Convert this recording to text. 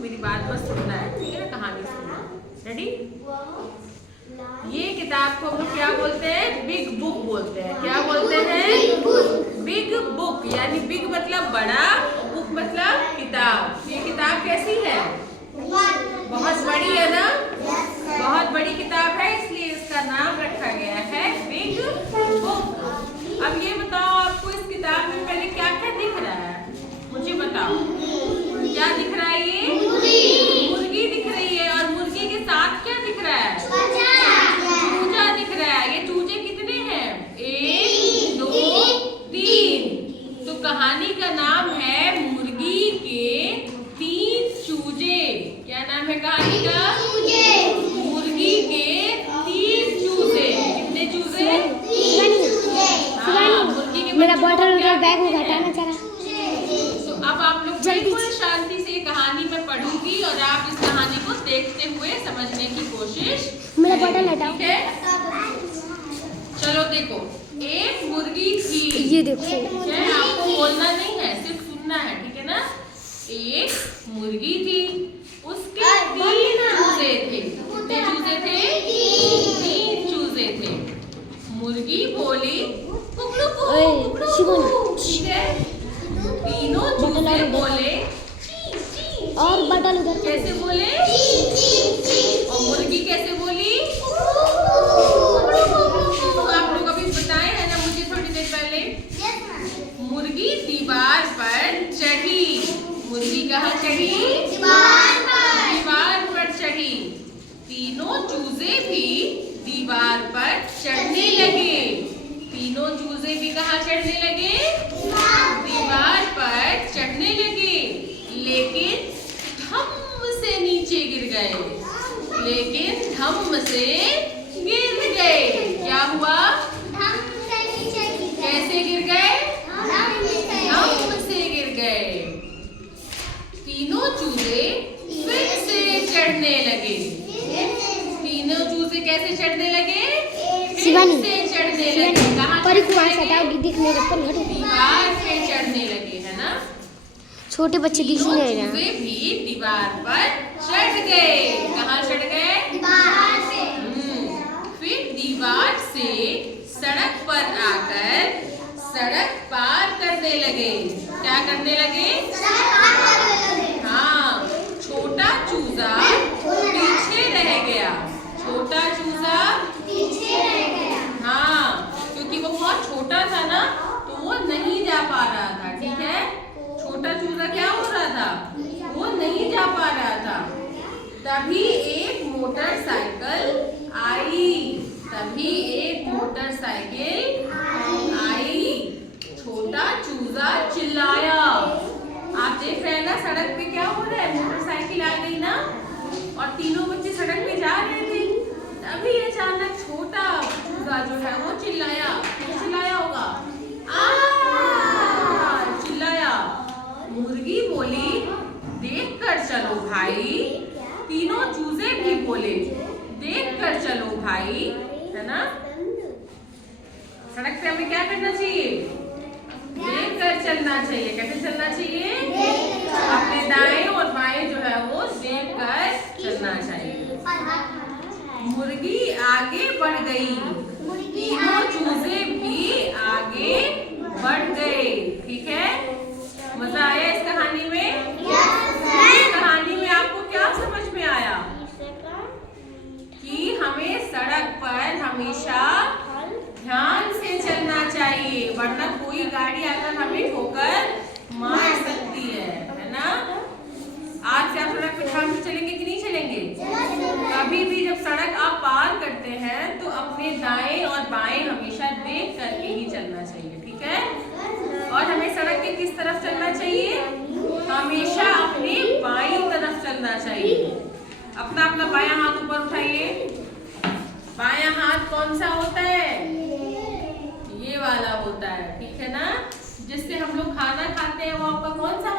मेरी बात बस सुनना है, ठीक है ना, कहानी सुनना। रेडी? ये किताब को हम लोग क्या बोलते हैं? बिग बुक बोलते हैं। क्या बोलते हैं? Big book. यानी बिग मतलब बड़ा, बुक मतलब किताब। ये किताब कैसी है? बहुत बड़ी है ना? बहुत बड़ी किताब है, इसलिए इसका नाम रखा गया है बिग बुक। अब ये बताओ, आपको इस किताब में पहले क्या क्या दिख रहा है? मुझे बताओ, क्या दिख रहा है? ये मुर्गी दिख रही है, और मुर्गी के साथ क्या दिख रहा है? चूजा दिख रहा है। ये चूजे कितने हैं? 1 2 3। तो कहानी का नाम है मुर्गी के 3 चूजे। क्या नाम है कहानी का? मुर्गी के 3 चूजे। कितने चूजे? हाँ, मुर्गी के मेरा बॉटल बैग में घटाना चला। तो अब आप लोग बिल्कुल शांति से ये कहानी मैं पढ़ूंगी और आप इस कहानी को देखते हुए समझने की कोशिश। मेरा बॉटल हटाओ। ठीक है, चलो देखो। एक मुर्गी थी। ये देखो, ठीक है, आपको बोलना नहीं है, सिर्फ सुनना है, ठीक है ना? एक मुर्गी थी, उसके 3 चूजे थे। कितने चूजे थे? 3 चूजे थे। मुर्गी बोली कुकड़ू कुकड़ू, ठीक है? तीनों चूजे बोले और बॉटल उधर कैसे बोले? और मुर्गी कैसे बोली? आप लोग अभी बताए हैं ना मुझे थोड़ी देर पहले। मुर्गी दीवार पर चढ़ी। मुर्गी कहाँ चढ़ी? दीवार पर चढ़ी। तीनों चूजे भी दीवार पर चढ़ने लगे। तीनों चूजे भी कहाँ चढ़ने लगे? दीवार पर चढ़ने लगे, लेकिन धम से नीचे गिर गए। लेकिन धम से गिर गए। क्या हुआ? कैसे गिर गए? धम से गिर गए। तीनों चूजे फिर से चढ़ने लगे। तीनों चूजे कैसे चढ़ने लगे? फिर से चढ़ने लगे। कहाँ पर दिखने दीवार पे चढ़ने लगे, है ना? छोटे बच्चे दिख नहीं रहे। चूजे भी दीवार पर चढ़ गए। कहाँ चढ़ गए? दीवार पे। फिर दीवार से सड़क पर आकर सड़क पार करने लगे। क्या करने लगे? हाँ, छोटा चूजा पीछे रह गया। छोटा चूजा हाँ, क्योंकि वो बहुत छोटा था ना, तो वो नहीं जा पा रहा था। ठीक है, छोटा चूजा क्या हो रहा था? वो नहीं जा पा रहा था। तभी एक मोटरसाइकिल आई। तभी एक मोटरसाइकिल आई। छोटा चूजा चिल्लाया। आप देख रहे हैं ना सड़क पे क्या हो रहा है? मोटरसाइकिल आ गई ना, और तीनों बच्चे सड़क पे जा रहे थे। तभी अचानक छोटा चूजा जो है वो चिल्लाया। क्यों चिल्लाया होगा? चिल्लाया। मुर्गी बोली देख कर चलो भाई। तीनों चूजे भी बोले देख कर चलो भाई, है ना? सड़क पे हमें क्या करना चाहिए? देख कर चलना चाहिए। कैसे चलना चाहिए? अपने दाएं और बाएं जो है वो देख कर चलना चाहिए। मुर्गी आगे बढ़ गई। तीनों चूजे भी आगे बढ़ गए। ठीक है, मजा आया इस कहानी में? इस कहानी में आपको क्या समझ में आया? कि हमें सड़क पर हमेशा ध्यान से चलना चाहिए, वरना कोई गाड़ी आकर हमें ठोकर मार सकती है ना? आज से आप सड़क पर ध्यान से चलेंगे कि नहीं चलेंगे? कभी भी जब सड़क आप पार करते हैं तो अपने दाएं और बाएं हमेशा देख करके ही चलना चाहिए। ठीक है, और हमें सड़क के किस तरफ चलना चाहिए? हमेशा अपने बाईं तरफ चलना चाहिए। अपना अपना बायां हाथ ऊपर उठाइए। बायां हाथ कौन सा होता है? ये वाला होता है, ठीक है ना? जिससे हम लोग खाना खाते हैं वो आपका कौन सा